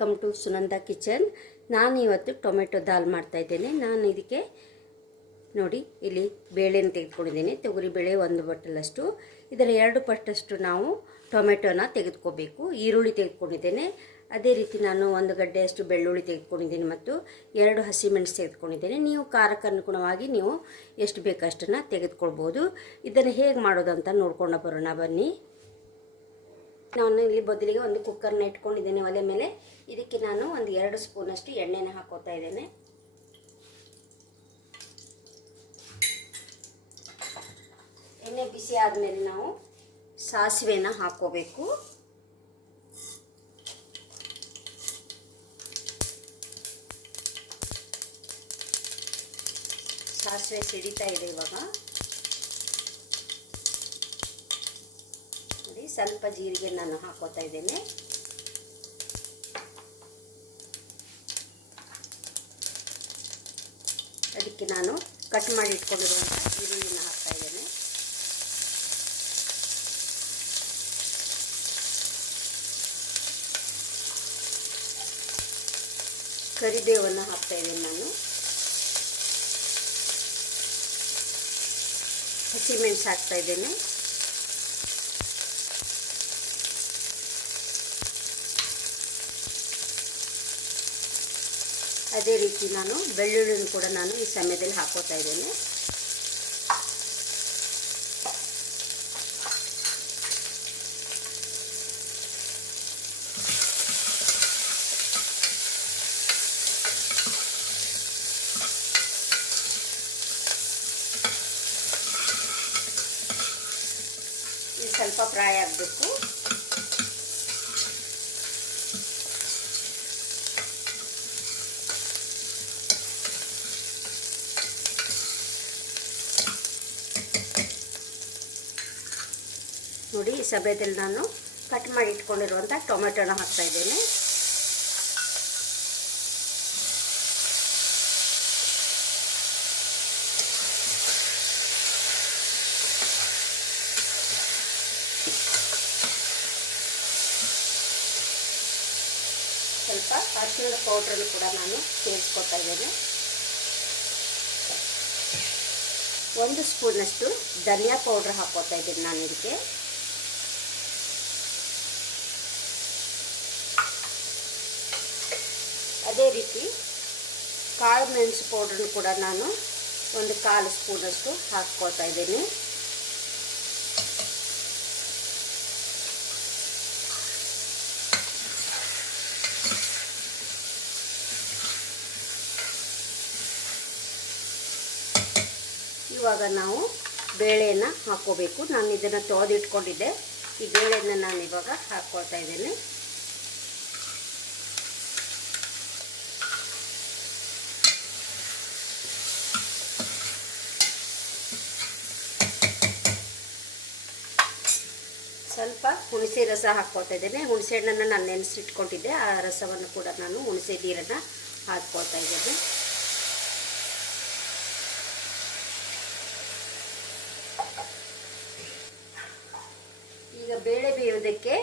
Welcome to Sunanda kitchen. ನಾನು ಇವತ್ತು tomato ದಾಲ್ ಮಾಡ್ತಾಯಿದ್ದೇನೆ. ನಾನು ಇದಕ್ಕೆ ನೋಡಿ ಇಲ್ಲಿ ಬೇಳೆನ ತೆಗೆದುಕೊಂಡಿದ್ದೀನಿ. ತೊಗರಿಬೇಳೆ 1 ಬಟ್ಟಲಷ್ಟು. ಇದರ 2 ಪಟ್ಟಷ್ಟು ನಾವು ಟೊಮೆಟೊನ ತೆಗೆದುಕೋಬೇಕು. ಈರುಳ್ಳಿ ತೆಗೆದುಕೊಂಡಿದ್ದೇನೆ. ಅದೇ ರೀತಿ ನಾನು 1 ಗಡ್ಡೆಯಷ್ಟು ಬೆಳ್ಳುಳ್ಳಿ ತೆಗೆದುಕೊಂಡಿದ್ದೀನಿ ಮತ್ತು 2 ಹಸಿಮೆಣಸು ತೆಗೆದುಕೊಂಡಿದ್ದೇನೆ. ನೀವು ಖಾರಕ್ಕೆ ಅನುಗುಣವಾಗಿ ನೀವು ಎಷ್ಟು ಬೇಕಷ್ಟನ್ನು ತೆಗೆದುಕೊಳ್ಬೋದು. ಇದನ್ನು ಹೇಗೆ ಮಾಡೋದು ಅಂತ ನೋಡ್ಕೊಂಡು ಬರೋಣ ಬನ್ನಿ. ನಾನು ಇಲ್ಲಿ ಬದಲಿಗೆ ಒಂದು ಕುಕ್ಕರ್ನ ಇಟ್ಕೊಂಡಿದ್ದೇನೆ ಒಲೆ ಮೇಲೆ. ಇದಕ್ಕೆ ನಾನು ಒಂದು 2 ಸ್ಪೂನಷ್ಟು ಎಣ್ಣೆನ ಹಾಕೋತಾ ಇದ್ದೇನೆ. ಎಣ್ಣೆ ಬಿಸಿ ಆದಮೇಲೆ ನಾವು ಸಾಸಿವೆನ ಹಾಕೋಬೇಕು. ಸಾಸಿವೆ ಸಿಡಿತಾ ಇದೆ ಇವಾಗ. ಸ್ವಲ್ಪ ಜೀರಿಗೆ ನಾನು ಹಾಕೋತಾ ಇದ್ದೇನೆ. ಅದಕ್ಕೆ ನಾನು ಕಟ್ ಮಾಡಿ ಇಟ್ಕೊಂಡಿರುವಂಥ ಈರುಳ್ಳಿನ ಹಾಕ್ತಾ ಇದ್ದೇನೆ. ಕರಿಬೇವನ್ನು ಹಾಕ್ತಾ ಇದ್ದೇನೆ ನಾನು. ಹಸಿಮೆಣಸು ಹಾಕ್ತಾ ಇದ್ದೇನೆ. ಅದೇ ರೀತಿ ನಾನು ಬೆಳ್ಳುಳ್ಳಿನ ಕೂಡ ನಾನು ಈ ಸಮಯದಲ್ಲಿ ಹಾಕೋತಾ ಇದ್ದೇನೆ. ಇದು ಸ್ವಲ್ಪ ಫ್ರೈ ಆಗಬೇಕು. ನೋಡಿ, ಈ ಸಮಯದಲ್ಲಿ ನಾನು ಕಟ್ ಮಾಡಿ ಇಟ್ಕೊಂಡಿರುವಂಥ ಟೊಮೆಟೊನ ಹಾಕ್ತಾ ಇದ್ದೇನೆ. ಸ್ವಲ್ಪ ಅರಿಶಿಣದ ಪೌಡ್ರನ್ನು ಕೂಡ ನಾನು ಸೇರಿಸ್ಕೊತಾ ಇದ್ದೇನೆ. 1 ಸ್ಪೂನಷ್ಟು ಧನಿಯಾ ಪೌಡ್ರ್ ಹಾಕೋತಾ ಇದ್ದೀನಿ ನಾನು ಇದಕ್ಕೆ. ಅದೇ ರೀತಿ ಕಾಳು ಮೆಣಸು ಪೌಡ್ರನ್ನು ಕೂಡ ನಾನು 1/4 ಸ್ಪೂನಷ್ಟು ಹಾಕ್ಕೊಳ್ತಾ ಇದ್ದೀನಿ. ಇವಾಗ ನಾವು ಬೇಳೆಯನ್ನು ಹಾಕ್ಕೋಬೇಕು. ನಾನು ಇದನ್ನು ತೊಳೆದಿಟ್ಕೊಂಡಿದ್ದೆ. ಈ ಬೇಳೆಯನ್ನು ನಾನು ಇವಾಗ ಹಾಕ್ಕೊಳ್ತಾ ಇದ್ದೇನೆ. ಸ್ವಲ್ಪ ಹುಣಸೆ ರಸ ಹಾಕ್ಕೊಳ್ತಾ ಇದ್ದೇನೆ. ಹುಣಸೆ ಹಣ್ಣನ್ನು ನಾನು ನೆನೆಸಿಟ್ಕೊಂಡಿದ್ದೆ. ಆ ರಸವನ್ನು ಕೂಡ ನಾನು ಹುಣಸೆ ನೀರನ್ನು ಹಾಕ್ಕೊಳ್ತಾ ಇದ್ದೇನೆ. ಈಗ ಬೇಳೆ ಬೇಯೋದಕ್ಕೆ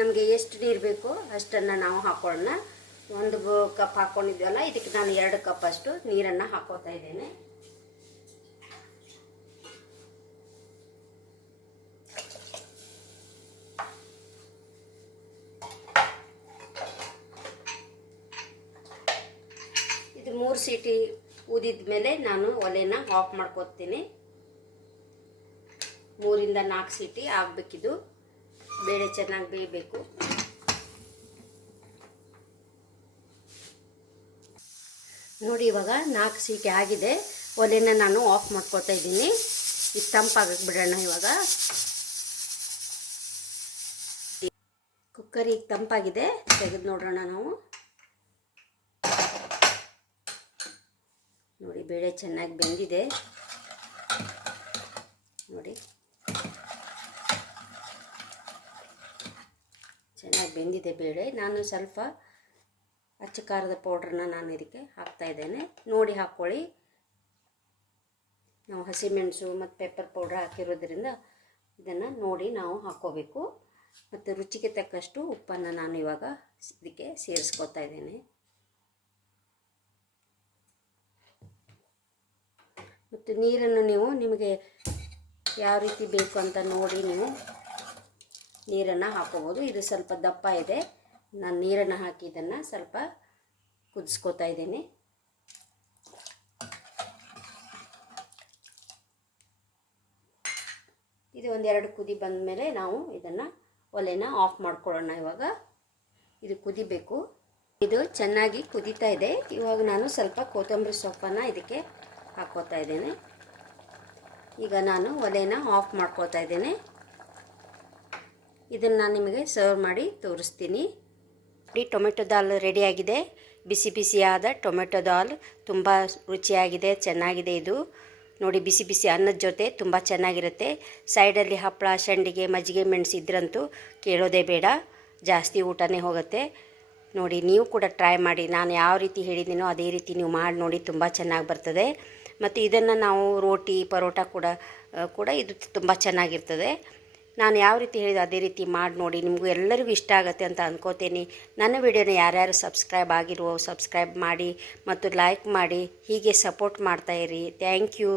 ನಮಗೆ ಎಷ್ಟು ನೀರು ಬೇಕೋ ಅಷ್ಟನ್ನು ನಾವು ಹಾಕೊಳ್ಳೋಣ. 1 ಕಪ್ ಹಾಕ್ಕೊಂಡಿದ್ವಲ್ಲ, ಇದಕ್ಕೆ ನಾನು 2 ಕಪ್ ಅಷ್ಟು ನೀರನ್ನು ಹಾಕ್ಕೊಳ್ತಾ ಇದ್ದೇನೆ. ಇದು 3 ಸೀಟಿ ಊದಿದ ಮೇಲೆ ನಾನು ಒಲೆನ ಆಫ್ ಮಾಡ್ಕೊತೀನಿ. 3 ಇಂದ 4 ಸೀಟಿ ಆಗಬೇಕಿದು. ಬೇಳೆ ಚೆನ್ನಾಗಿ ಬೇಯಬೇಕು. ನೋಡಿ, ಇವಾಗ 4 ಸೀಟಿ ಆಗಿದೆ. ಒಲೆನ ನಾನು ಆಫ್ ಮಾಡ್ಕೊತಾ ಇದ್ದೀನಿ. ಇದು ತಂಪಾಗಕ್ಕೆ ಬಿಡೋಣ. ಇವಾಗ ಕುಕ್ಕರ್ ಈಗ ತಂಪಾಗಿದೆ, ತೆಗೆದು ನೋಡೋಣ ನಾವು. ನೋಡಿ, ಬೇಳೆ ಚೆನ್ನಾಗಿ ಬೆಂದಿದೆ. ನೋಡಿ, ಚೆನ್ನಾಗಿ ಬೆಂದಿದೆ ಬೇಳೆ. ನಾನು ಸ್ವಲ್ಪ ಅಚ್ಚ ಖಾರದ ಪೌಡ್ರನ್ನ ನಾನು ಇದಕ್ಕೆ ಹಾಕ್ತಾ ಇದ್ದೇನೆ. ನೋಡಿ ಹಾಕ್ಕೊಳ್ಳಿ. ನಾವು ಹಸಿಮೆಣಸು ಮತ್ತು ಪೆಪ್ಪರ್ ಪೌಡ್ರ್ ಹಾಕಿರೋದ್ರಿಂದ ಇದನ್ನು ನೋಡಿ ನಾವು ಹಾಕ್ಕೋಬೇಕು. ಮತ್ತು ರುಚಿಗೆ ತಕ್ಕಷ್ಟು ಉಪ್ಪನ್ನು ನಾನು ಇವಾಗ ಇದಕ್ಕೆ ಸೇರಿಸ್ಕೊತಾ ಇದ್ದೇನೆ. ಮತ್ತು ನೀರನ್ನು ನೀವು ನಿಮಗೆ ಯಾವ ರೀತಿ ಬೇಕು ಅಂತ ನೋಡಿ ನೀವು ನೀರನ್ನು ಹಾಕೋಬೋದು. ಇದು ಸ್ವಲ್ಪ ದಪ್ಪ ಇದೆ, ನಾನು ನೀರನ್ನು ಹಾಕಿ ಇದನ್ನು ಸ್ವಲ್ಪ ಕುದಿಸ್ಕೊತಾ ಇದ್ದೇನೆ. ಇದು ಒಂದೆರಡು ಕುದಿ ಬಂದ ಮೇಲೆ ನಾವು ಇದನ್ನು ಒಲೆನ ಆಫ್ ಮಾಡ್ಕೊಳ್ಳೋಣ. ಇವಾಗ ಇದು ಕುದಿಬೇಕು. ಇದು ಚೆನ್ನಾಗಿ ಕುದೀತಾ ಇದೆ. ಇವಾಗ ನಾನು ಸ್ವಲ್ಪ ಕೊತ್ತಂಬರಿ ಸೊಪ್ಪನ್ನು ಇದಕ್ಕೆ ಹಾಕ್ಕೋತಾ ಇದ್ದೇನೆ. ಈಗ ನಾನು ಒಲೆನ ಆಫ್ ಮಾಡ್ಕೋತಾ ಇದ್ದೇನೆ. ಇದನ್ನು ನಾನು ನಿಮಗೆ ಸರ್ವ್ ಮಾಡಿ ತೋರಿಸ್ತೀನಿ. ಟೊಮೆಟೊ ದಾಲ್ ರೆಡಿಯಾಗಿದೆ. ಬಿಸಿ ಬಿಸಿಯಾದ ಟೊಮೆಟೊ ದಾಲ್ ತುಂಬ ರುಚಿಯಾಗಿದೆ, ಚೆನ್ನಾಗಿದೆ. ಇದು ನೋಡಿ, ಬಿಸಿ ಬಿಸಿ ಅನ್ನದ ಜೊತೆ ತುಂಬ ಚೆನ್ನಾಗಿರುತ್ತೆ. ಸೈಡಲ್ಲಿ ಹಪ್ಪಳ, ಸಂಡಿಗೆ, ಮಜ್ಜಿಗೆ, ಮೆಣಸು ಇದ್ರಂತೂ ಕೇಳೋದೇ ಬೇಡ, ಜಾಸ್ತಿ ಊಟನೇ ಹೋಗುತ್ತೆ. ನೋಡಿ, ನೀವು ಕೂಡ ಟ್ರೈ ಮಾಡಿ. ನಾನು ಯಾವ ರೀತಿ ಹೇಳಿದ್ದೀನೋ ಅದೇ ರೀತಿ ನೀವು ಮಾಡಿ ನೋಡಿ, ತುಂಬ ಚೆನ್ನಾಗಿ ಬರ್ತದೆ. ಮತ್ತು ಇದನ್ನು ನಾವು ರೋಟಿ, ಪರೋಟ ಕೂಡ ಇದು ತುಂಬ ಚೆನ್ನಾಗಿರ್ತದೆ. ನಾನು ಯಾವ ರೀತಿ ಹೇಳಿದೆ ಅದೇ ರೀತಿ ಮಾಡಿ ನೋಡಿ, ನಿಮಗೂ ಎಲ್ಲರಿಗೂ ಇಷ್ಟ ಆಗುತ್ತೆ ಅಂತ ಅಂದ್ಕೋತೀನಿ. ನನ್ನ ವಿಡಿಯೋನ ಯಾರ್ಯಾರು ಸಬ್ಸ್ಕ್ರೈಬ್ ಮಾಡಿ ಮತ್ತು ಲೈಕ್ ಮಾಡಿ, ಹೀಗೆ ಸಪೋರ್ಟ್ ಮಾಡ್ತಾಯಿರಿ. Thank you.